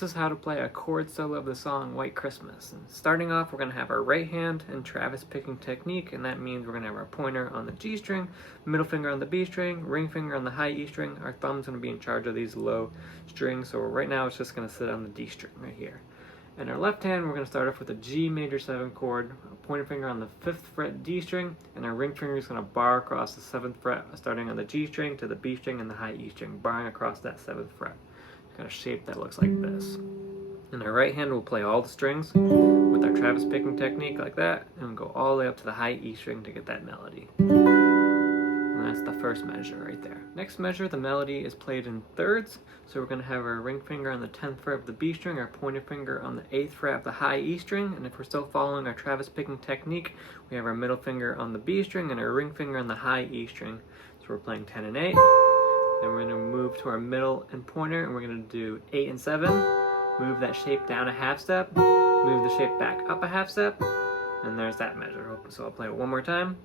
this is how to play a chord solo of the song White Christmas. And starting off, we're going to have our right hand and Travis picking technique, and that means we're going to have our pointer on the G string, middle finger on the B string, ring finger on the high E string. Our thumb's going to be in charge of these low strings, so right now it's just going to sit on the D string right here. And our left hand, we're going to start off with a G major 7 chord, a pointer finger on the 5th fret D string, and our ring finger is going to bar across the 7th fret, starting on the G string to the B string and the high E string, barring across that 7th fret. Got a shape that looks like this. And our right hand will play all the strings with our Travis picking technique like that, and we'll go all the way up to the high E string to get that melody. And that's the first measure right there. Next measure, the melody is played in thirds, so we're going to have our ring finger on the 10th fret of the B string, our pointer finger on the 8th fret of the high E string, and if we're still following our Travis picking technique, we have our middle finger on the B string and our ring finger on the high E string. So we're playing 10 and 8. Then we're going to move to our middle and pointer, and we're going to do 8 and 7. Move that shape down a half step, move the shape back up a half step, and there's that measure. So I'll play it one more time.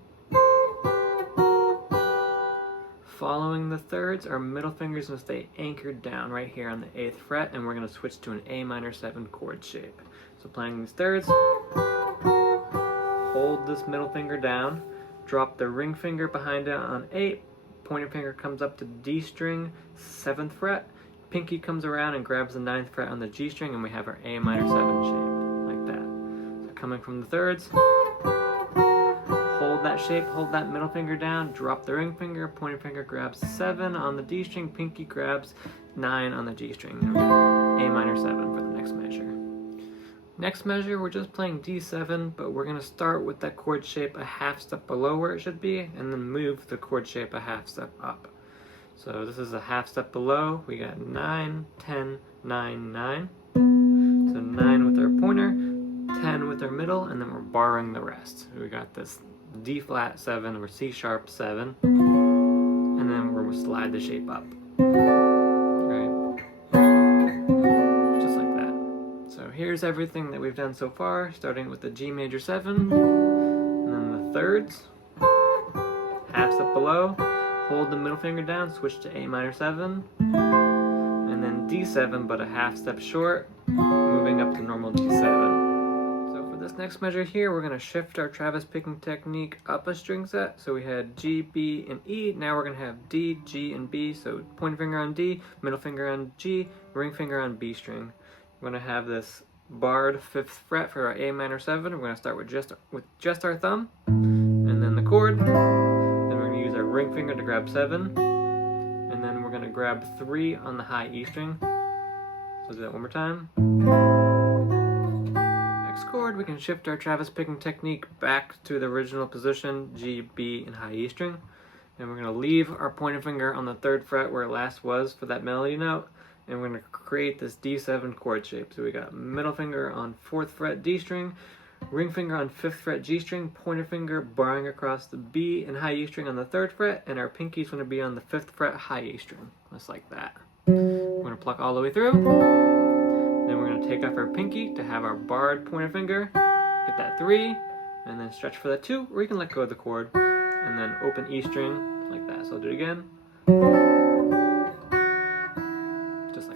Following the thirds, our middle finger is going to stay anchored down right here on the 8th fret, and we're going to switch to an A minor 7 chord shape. So playing these thirds, hold this middle finger down, drop the ring finger behind it on 8, pointer finger comes up to D string, 7th fret, pinky comes around and grabs the 9th fret on the G string, and we have our A minor 7 shape, like that. So coming from the thirds, hold that shape, hold that middle finger down, drop the ring finger, pointer finger grabs 7 on the D string, pinky grabs 9 on the G string, and we're A minor 7 for the next measure. Next measure, we're just playing D7, but we're going to start with that chord shape a half step below where it should be, and then move the chord shape a half step up. So this is a half step below. We got 9, 10, 9, 9. So 9 with our pointer, 10 with our middle, and then we're barring the rest. So we got this D flat 7 or C sharp 7, and then we're going to slide the shape up. Here's everything that we've done so far, starting with the G major 7, and then the thirds, half step below, hold the middle finger down, switch to A minor 7, and then D7 but a half step short, moving up to normal G7. So for this next measure here, we're going to shift our Travis picking technique up a string set. So we had G, B, and E, now we're going to have D, G, and B, so pointer finger on D, middle finger on G, ring finger on B string. We're going to have this barred 5th fret for our A minor 7. We're going to start with just our thumb, and then the chord. Then we're going to use our ring finger to grab 7, and then we're going to grab 3 on the high E string. So I'll do that one more time. Next chord, we can shift our Travis picking technique back to the original position, G, B, and high E string. And we're going to leave our pointer finger on the 3rd fret where it last was for that melody note. And we're going to create this D7 chord shape. So we got middle finger on 4th fret D string, ring finger on 5th fret G string, pointer finger barring across the B and high E string on the 3rd fret, and our pinky is going to be on the 5th fret high E string, just like that. We're going to pluck all the way through. Then we're going to take off our pinky to have our barred pointer finger, get that 3, and then stretch for that 2, or you can let go of the chord, and then open E string, like that. So I'll do it again.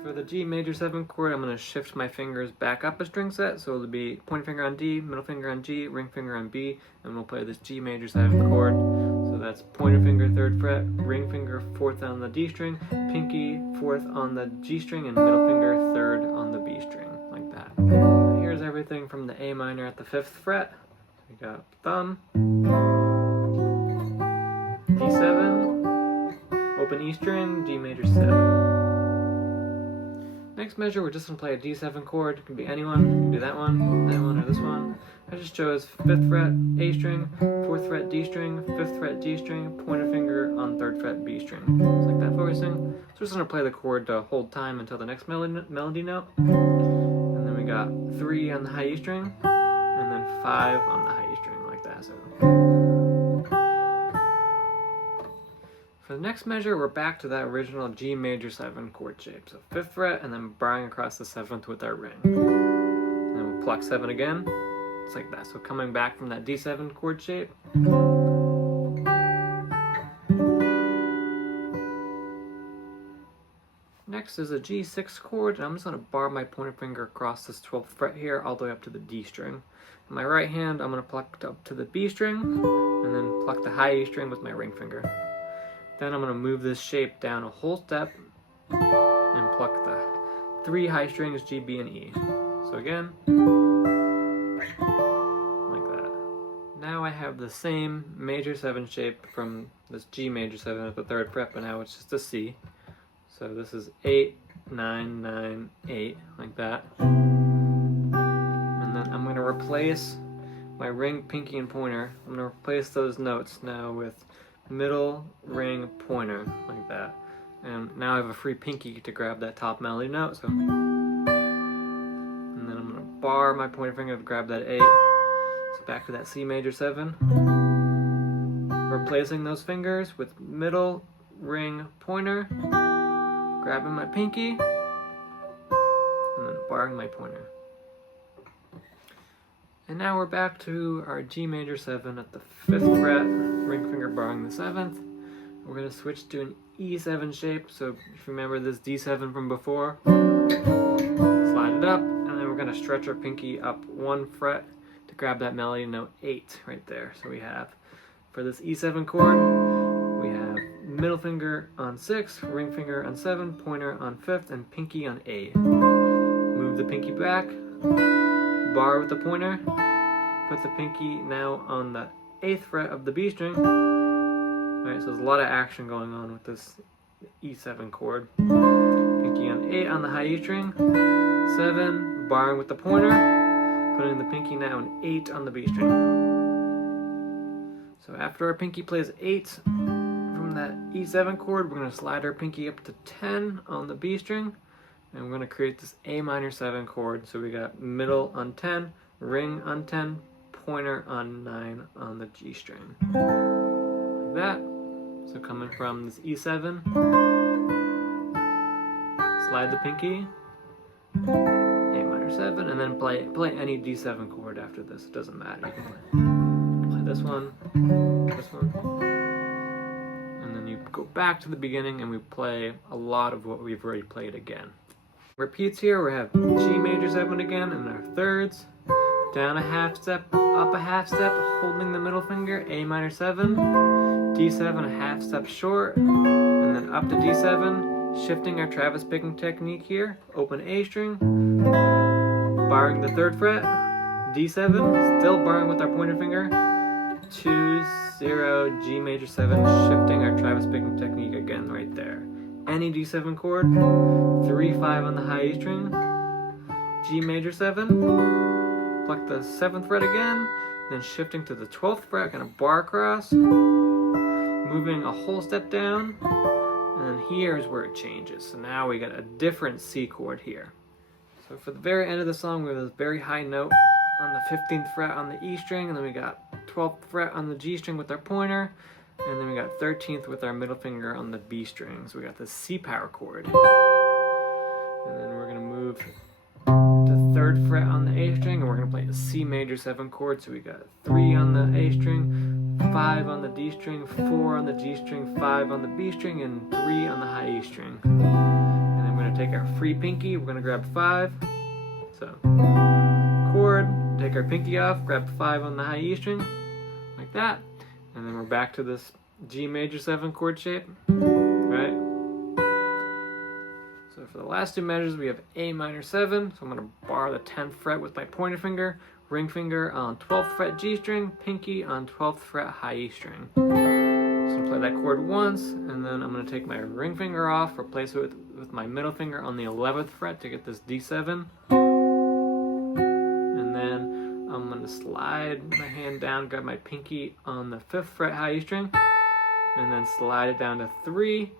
For the G major 7 chord, I'm going to shift my fingers back up a string set, so it'll be pointer finger on D, middle finger on G, ring finger on B, and we'll play this G major 7 chord. So that's pointer finger 3rd fret, ring finger 4th on the D string, pinky 4th on the G string, and middle finger 3rd on the B string, like that. Here's everything from the A minor at the 5th fret. We got thumb, D7, open E string, G major 7. Next measure, we're just going to play a D7 chord. It can be anyone. You can do that one, or this one. I just chose 5th fret A string, 4th fret D string, 5th fret D string, pointer finger on 3rd fret B string. Just like that voicing. So we're just going to play the chord to hold time until the next melody note. And then we got 3 on the high E string, and then 5 on the high E string, like that. So for the next measure, we're back to that original G major 7 chord shape. So 5th fret, and then barring across the 7th with our ring. And then we'll pluck 7 again, just like that. So coming back from that D7 chord shape. Next next is a G6 chord, and I'm just going to bar my pointer finger across this 12th fret here all the way up to the D string. In my right hand, I'm going to pluck up to the B string, and then pluck the high E string with my ring finger. Then I'm going to move this shape down a whole step, and pluck the 3 high strings, G, B, and E. So again, like that. Now I have the same major 7 shape from this G major 7 at the 3rd fret, but now it's just a C. So this is 8, 9, 9, 8, like that. And then I'm going to replace my ring, pinky, and pointer. I'm going to replace those notes now with middle, ring, pointer, like that. And now I have a free pinky to grab that top melody note. So, and then I'm going to bar my pointer finger to grab that 8. So back to that C major 7. Replacing those fingers with middle, ring, pointer. Grabbing my pinky, and then barring my pointer. And now we're back to our G major 7 at the 5th fret, ring finger barring the 7th. We're going to switch to an E7 shape, so if you remember this D7 from before, slide it up, and then we're going to stretch our pinky up 1 fret to grab that melody note 8 right there. So we have, for this E7 chord, we have middle finger on 6, ring finger on 7, pointer on 5th, and pinky on 8. Move the pinky back, bar with the pointer, put the pinky now on the 8th fret of the B string. Alright, so there's a lot of action going on with this E7 chord. Pinky on 8 on the high E string, 7, barring with the pointer, putting the pinky now on 8 on the B string. So after our pinky plays 8, that E7 chord, we're going to slide our pinky up to 10 on the B string, and we're going to create this A minor 7 chord. So we got middle on 10, ring on 10, pointer on 9 on the G string. Like that. So coming from this E7, slide the pinky, A minor 7, and then play any D7 chord after this. It doesn't matter. You can play this one, this one. And then you go back to the beginning and we play a lot of what we've already played again. Repeats here, we have G major 7 again in our thirds, down a half step, up a half step, holding the middle finger, A minor 7, D7 a half step short, and then up to D7, shifting our Travis picking technique here, open A string, barring the 3rd fret, D7, still barring with our pointer finger, 2, 0, G major 7, shifting our Travis picking technique again right there. Any D7 chord, 3, 5 on the high E string, G major 7, pluck the 7th fret again, then shifting to the 12th fret, gonna bar across, moving a whole step down, and then here's where it changes. So now we got a different C chord here. So for the very end of the song, we have this very high note on the 15th fret on the E string, and then we got 12th fret on the G string with our pointer, and then we got 13th with our middle finger on the B string. So we got the C power chord. And then we're gonna move to 3rd fret on the A string, and we're gonna play a C major 7 chord. So we got 3 on the A string, 5 on the D string, 4 on the G string, 5 on the B string, and 3 on the high E string. And then we're gonna take our free pinky, we're gonna grab 5. So chord, take our pinky off, grab 5 on the high E string, like that, and then we're back to this G major 7 chord shape, right? So for the last 2 measures, we have A minor 7, so I'm going to bar the 10th fret with my pointer finger, ring finger on 12th fret G string, pinky on 12th fret high E string. So I'm going to play that chord once, and then I'm going to take my ring finger off, replace it with my middle finger on the 11th fret to get this D7. And then I'm going to slide my hand down, grab my pinky on the 5th fret high E string, and then slide it down to 3,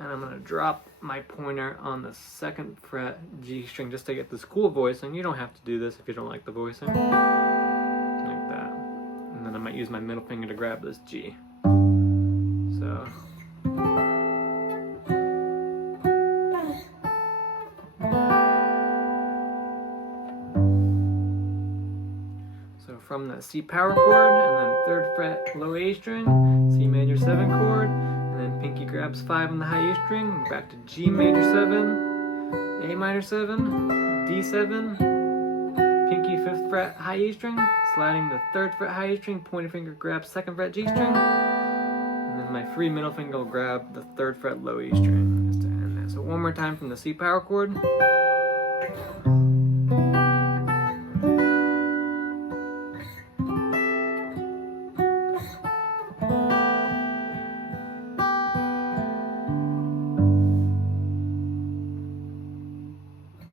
and I'm going to drop my pointer on the 2nd fret G string just to get this cool voicing. You don't have to do this if you don't like the voicing. Like that. And then I might use my middle finger to grab this G. So from the C power chord, and then 3rd fret low A string, C major 7 chord, and then pinky grabs 5 on the high E string, back to G major 7, A minor 7, D7, pinky 5th fret high E string, sliding the 3rd fret high E string, pointer finger grabs 2nd fret G string, and then my free middle finger will grab the 3rd fret low E string just to end that. So one more time from the C power chord.